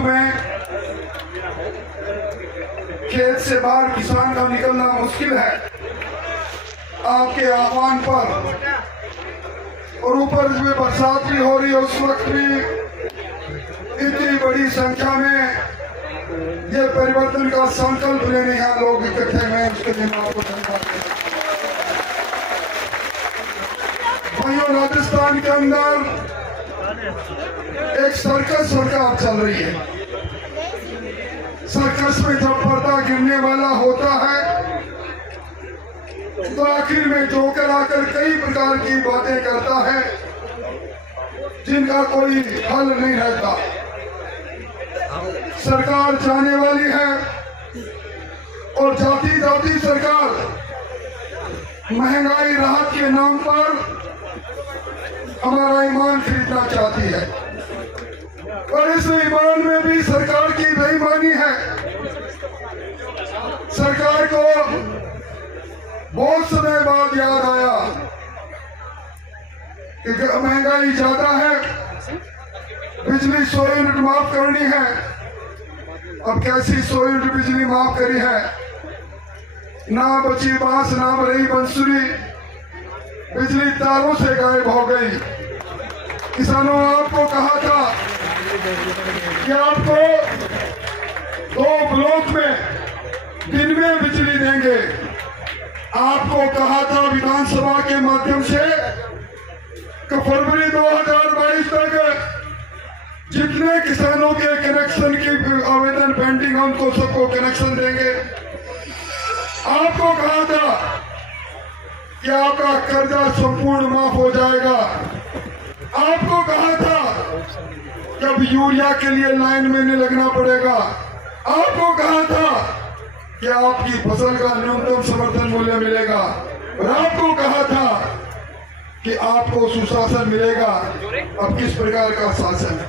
में खेत से बाहर किसान का निकलना मुश्किल है। आपके आह्वान पर और ऊपर में बरसात भी हो रही है, उस वक्त भी इतनी बड़ी संख्या में ये परिवर्तन का संकल्प लेने यहाँ लोग इकट्ठे हुए, उसके लिए मैं आपको धन्यवाद देता हूं। भाइयों, राजस्थान के अंदर एक सर्कस सरकार चल रही है। सर्कस में जब पर्दा गिरने वाला होता है तो आखिर में जोकर आकर कई प्रकार की बातें करता है जिनका कोई हल नहीं रहता। सरकार जाने वाली है और जाती जाती सरकार महंगाई राहत के नाम पर हमारा ईमान खरीदना चाहती है और इस ईमान में भी सरकार की बेईमानी है। सरकार को बहुत समय बाद याद आया कि महंगाई ज्यादा है, बिजली 100 यूनिट माफ करनी है। अब कैसी 100 यूनिट बिजली माफ करी है? ना बची बांस ना रही बंसुरी, बिजली तारों से गायब हो गई। किसानों, आपको कहा था कि आपको 2 ब्लॉक में दिन में बिजली देंगे। आपको कहा था विधानसभा के माध्यम से कि फरवरी 2022 तक जितने किसानों के कनेक्शन की आवेदन पेंडिंग है उनको सबको कनेक्शन देंगे। आपको कहा था कि आपका कर्जा संपूर्ण माफ हो जाएगा। आपको कहा था कि अब यूरिया के लिए लाइन में नहीं लगना पड़ेगा। आपको कहा था कि आपकी फसल का न्यूनतम समर्थन मूल्य मिलेगा और आपको कहा था कि आपको सुशासन मिलेगा। अब किस प्रकार का शासन है?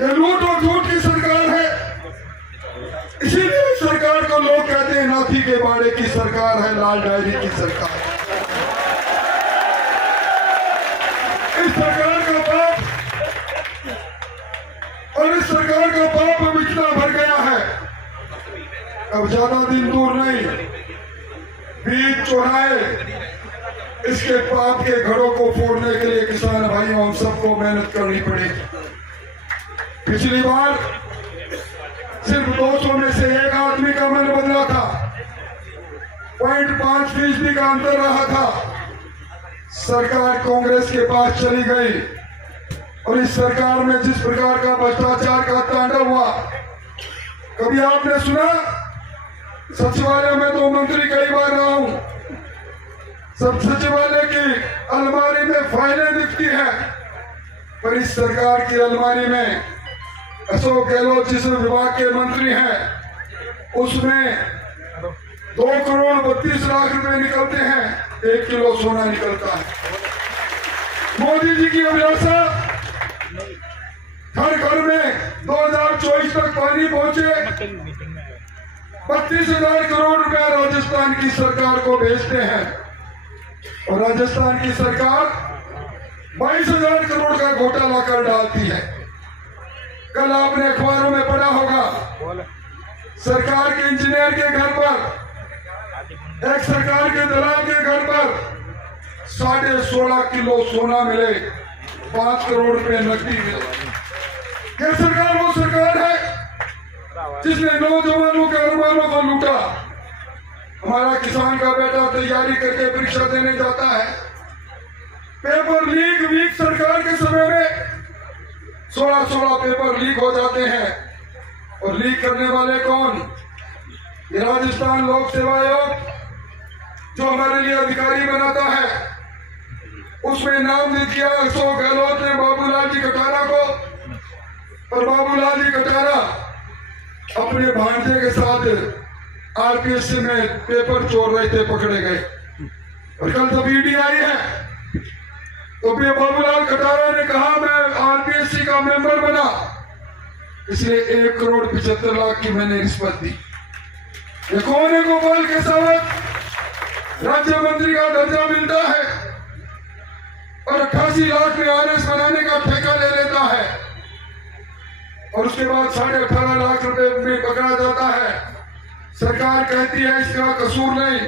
ये लूट और झूठ की सरकार है। इसीलिए सरकार को लोग कहते हैं नाथी के बाड़े की सरकार है, लाल डायरी की सरकार। इस सरकार का पाप और इस सरकार का पाप अब इतना भर गया है, अब ज्यादा दिन दूर नहीं, बीच चौराहे इसके पाप के घड़ों को फोड़ने के लिए किसान भाइयों हम सबको मेहनत करनी पड़ेगी। पिछली बार सिर्फ 200 में से एक आदमी का मन बदला था, 0.5% का अंतर रहा था। सरकार कांग्रेस के पास चली गई और इस सरकार में जिस प्रकार का भ्रष्टाचार का तांडव हुआ, कभी आपने सुना? सचिवालय में तो मंत्री कई बार रहा हूं, सब सचिवालय की अलमारी में फाइलें दिखती हैं, पर इस सरकार की अलमारी में अशोक गहलोत जिस विभाग के मंत्री हैं उसमें 2,32,00,000 रुपए निकलते हैं, 1 किलो सोना निकलता है। मोदी जी की अभिलाषा घर घर में 2024 तक पानी पहुंचे, 32,000 करोड़ रुपया राजस्थान की सरकार को भेजते हैं और राजस्थान की सरकार 22,000 करोड़ का घोटाला कर डालती है। कल आपने अखबारों में पढ़ा होगा, सरकार के इंजीनियर के घर पर, एक सरकार के दलाल के घर पर 16.5 किलो सोना मिले, 5 करोड़ रुपए नकदी मिले। यह सरकार वो सरकार है जिसने नौजवानों के अरमानों को लूटा। हमारा किसान का बेटा तैयारी करके परीक्षा देने जाता है, पेपर लीक सरकार के समय में 16 पेपर लीक हो जाते हैं। और लीक करने वाले कौन? ये राजस्थान लोक सेवा आयोग जो हमारे लिए अधिकारी बनाता है, उसमें नाम दे दिया अशोक गहलोत ने बाबूलाल जी कटारा को, और बाबूलाल जी कटारा अपने भांजे के साथ आरपीएससी में पेपर चोर रहे थे, पकड़े गए। और कल जब ईडी आई है तो भी बाबूलाल कटारा ने कहा मैं आरपीएससी का मेंबर बना, इसलिए 1,75,00,000 की मैंने रिश्वत दी। ये कौन है? गोपाल केसावत राज्य मंत्री का दर्जा मिलता है और 88 लाख में आरएस बनाने का ठेका ले लेता है। और उसके बाद 18.5 लाख रुपए में पकड़ा जाता है। सरकार कहती है इसका कसूर नहीं,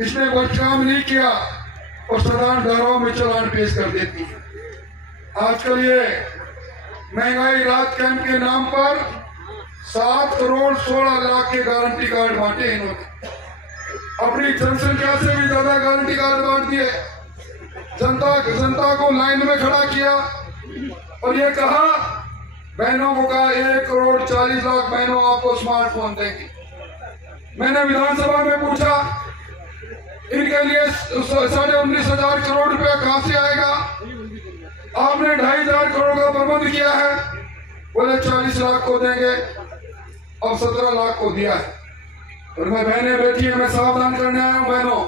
इसने कोई काम नहीं किया और साधारण धाराओं में चालान पेश कर देती है। आजकल ये महंगाई राहत कैंप के नाम पर 7 करोड़ 16 लाख के गारंटी कार्ड बांटे इन्होंने। अपनी जनसंख्या से भी ज्यादा गारंटी कार्ड बांट दिए। जनता को लाइन में खड़ा किया और ये कहा, बहनों को कहा 1 करोड़ 40 लाख बहनों आपको स्मार्टफोन देंगी। मैंने विधानसभा में पूछा इनके लिए 19,500 करोड़ रुपया कहां से आएगा? आपने 2,500 करोड़ का प्रबंध किया है। बोले 40 लाख को देंगे, अब 17 लाख को दिया है। और मैं बहनें बैठी है, मैं सावधान करने आया हूं बहनों,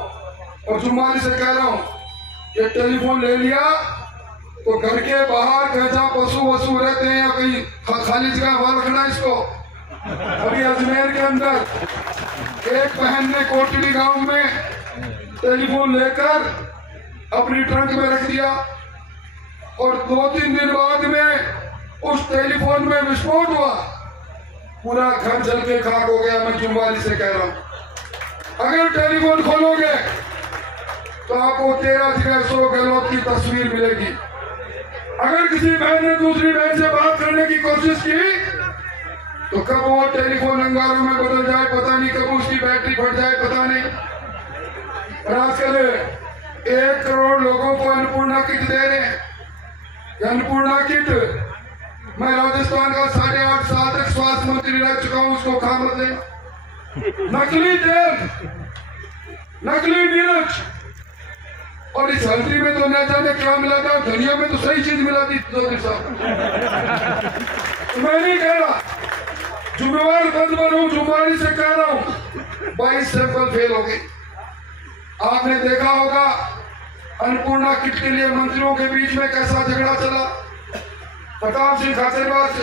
और जुम्माली से कह रहा हूं कि टेलीफोन ले लिया तो घर के बाहर कहीं जहाँ पशु वसु रहते हैं या कहीं खाली जगह वहां रखना इसको। अभी अजमेर के अंदर एक बहन ने कोटली गांव में टेलीफोन लेकर अपनी ट्रंक में रख दिया और 2-3 दिन बाद में उस टेलीफोन में विस्फोट हुआ, पूरा घर जल के खाक हो गया। मैं जुम्बाली से कह रहा हूं, अगर टेलीफोन खोलोगे तो आपको 1300 गहलोत की तस्वीर मिलेगी। अगर किसी बहन ने दूसरी बहन से बात करने की कोशिश की तो कब वो टेलीफोन अंगारों में बदल जाए पता नहीं, कब उसकी बैटरी फट जाए पता नहीं। और आजकल 1 करोड़ लोगों को अन्नपूर्णा किट दे रहे हैं। अन्नपूर्णा किट, मैं राजस्थान का 8.5 साल तक स्वास्थ्य मंत्री रह चुका हूं, उसको खा मत देना। नकली तेल, नकली मिर्च, और इस हल्दी में तो न जाने क्या मिला था, धनिया में तो सही चीज मिला थी। मैं नहीं कह रहा, जुम्मेवार बंद बनूं, जुम्मेवारी से कह रहा हूं 22 सैंपल फेल हो गए। आपने देखा होगा अन्नपूर्णा किट के लिए मंत्रियों के बीच में कैसा झगड़ा चला। प्रताप सिंह खाचरियावास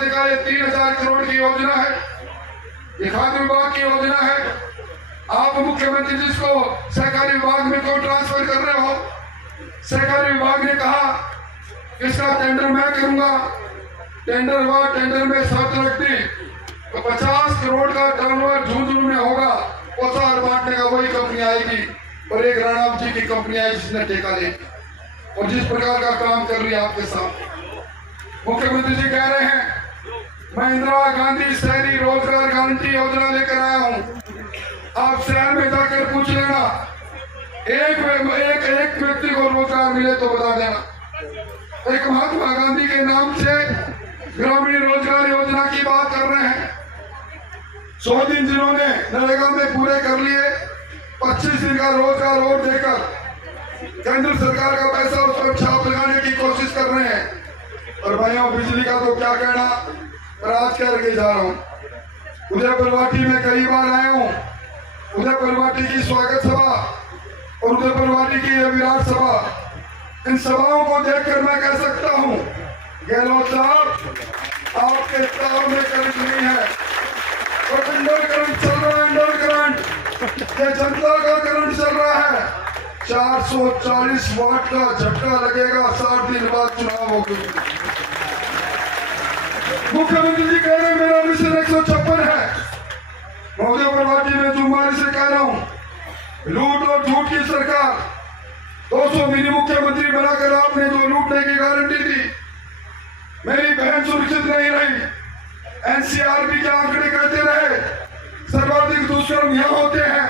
ने कहा ये 3,000 करोड़ की योजना है, ये खाद्य विभाग की योजना है। आप मुख्यमंत्री जिसको सहकारी विभाग में क्यों ट्रांसफर कर रहे हो? सहकारी विभाग ने कहा इसका टेंडर मैं करूंगा। टेंडर हुआ, टेंडर में शर्त रख दी तो 50 करोड़ का टर्नओवर झुंझुनू में होगा, औजार बांटने का वही कंपनी आएगी और एक राणा जी की कंपनी आई जिसने ठेका ले और जिस प्रकार का काम कर रही है आपके साथ। मुख्यमंत्री जी कह रहे हैं मैं इंदिरा गांधी शहरी रोजगार गारंटी योजना लेकर आया हूं। आप शहर में जाकर पूछ लेना, एक व्यक्ति को रोजगार मिले तो बता देना। एक महात्मा गांधी के नाम से ग्रामीण रोजगार योजना की बात कर रहे हैं। 100 दिन जिन्होंने नरेगा में पूरे कर लिए, 25 दिन का रोजगार और देकर केंद्र सरकार का पैसा उस पर छाप लगाने की कोशिश कर रहे हैं। और भाइयों बिजली का तो क्या कहना, पर आज कह के जा रहा हूँ, उदयपुरवाटी में कई बार आया हूँ। उदयपुरवाटी की स्वागत सभा और उदयपुरवाटी की यह विराट सभा, इन सभाओं को देखकर मैं कह सकता हूँ गहलोत साहब आपके ताव में करंट नहीं है, और अंडर करंट चल रहा है। अंडर करंट ये जनता का करंट चल रहा है। 440 वाट का झटका लगेगा, 60 दिन बाद चुनाव होगा। मुख्यमंत्री जी कह रहे हैं मेरा मिशन 156 है। उदयपुरवाटी में जुम्मारी से कह रहा हूं, लूट और झूठ की सरकार। 200 मिनी मुख्यमंत्री बनाकर आपने जो लूटने की गारंटी दी, मेरी बहन सुरक्षित नहीं रही। एनसीआरबी के आंकड़े कहते रहे सर्वाधिक दुष्कर्म यहाँ होते हैं,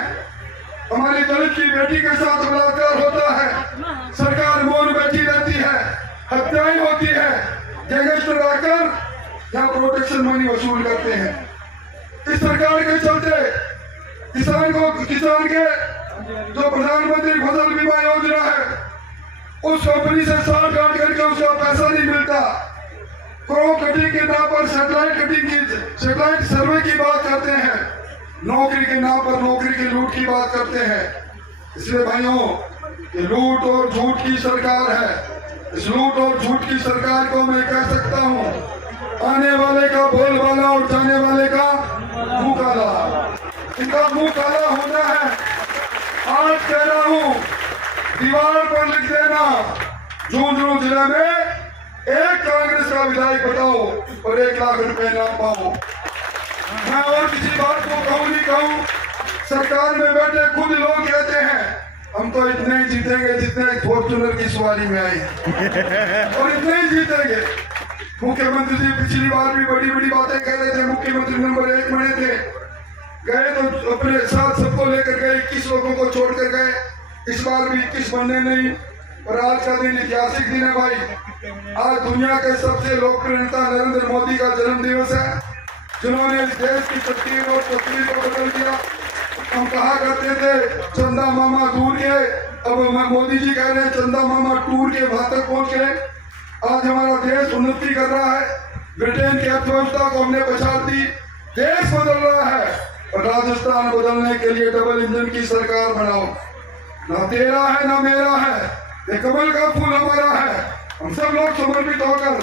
हमारी दलित की बेटी के साथ बलात्कार होता है, सरकार मौन बैठी रहती है, हत्याएं होती है, गैंगस्टर आकर यहाँ प्रोटेक्शन मनी वसूल करते हैं। इस सरकार के चलते किसान के जो प्रधानमंत्री फसल बीमा योजना है उस कंपनी से 60 गांठ करके उसका पैसा नहीं मिलता। क्रॉप कटिंग के नाम पर सैटेलाइट सर्वे की बात करते हैं, नौकरी के नाम पर नौकरी की लूट की बात करते हैं। इसलिए भाइयों ये लूट और झूठ की सरकार है। इस लूट और झूठ की सरकार को मैं कह सकता हूँ आने वाले का बोलबाला और जाने वाले का मुंह काला, इनका मुंह काला होना है। आज कह रहा हूँ दीवार पर लिख देना झुंझुनू जिले में एक कांग्रेस का विधायक बताओ और 1 लाख रुपए ना पाओ। मैं और किसी बात को कहूँ नहीं कहूँ, सरकार में बैठे खुद लोग कहते हैं हम तो इतने ही जीतेंगे जितने फॉर्चूनर की सवारी में आए और इतने ही जीतेंगे। मुख्यमंत्री जी पिछली बार भी बड़ी बड़ी बातें कह रहे थे, मुख्यमंत्री नंबर 1 बने थे, गए तो अपने साथ सबको लेकर गए, 21 लोगों को छोड़कर गए। इस बार भी 21 बनने नहीं। और आज का दिन ऐतिहासिक दिन है भाई। आज दुनिया के सबसे लोकप्रिय नेता नरेंद्र मोदी का जन्म दिवस है, जिन्होंने इस देश की तस्वीर और तस्वीर को बदल दिया। हम कहा करते थे चंदा मामा दूर के, अब मोदी जी कह रहे हैं चंदा मामा टूर के वहां तक पहुंच गए। आज हमारा देश उन्नति कर रहा है, ब्रिटेन की अर्थव्यवस्था को हमने पछाड़ दी, देश बदल रहा है। और राजस्थान बदलने के लिए डबल इंजन की सरकार बनाओ। ना तेरा है ना मेरा है, ये कमल का फूल हमारा है। हम सब लोग समर्पित होकर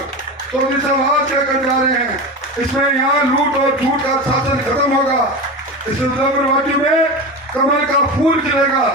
24 आवाज कहकर जा रहे हैं, इसमें यहाँ लूट और झूठ का शासन खत्म होगा। इस वाटी में कमल का फूल खिलेगा।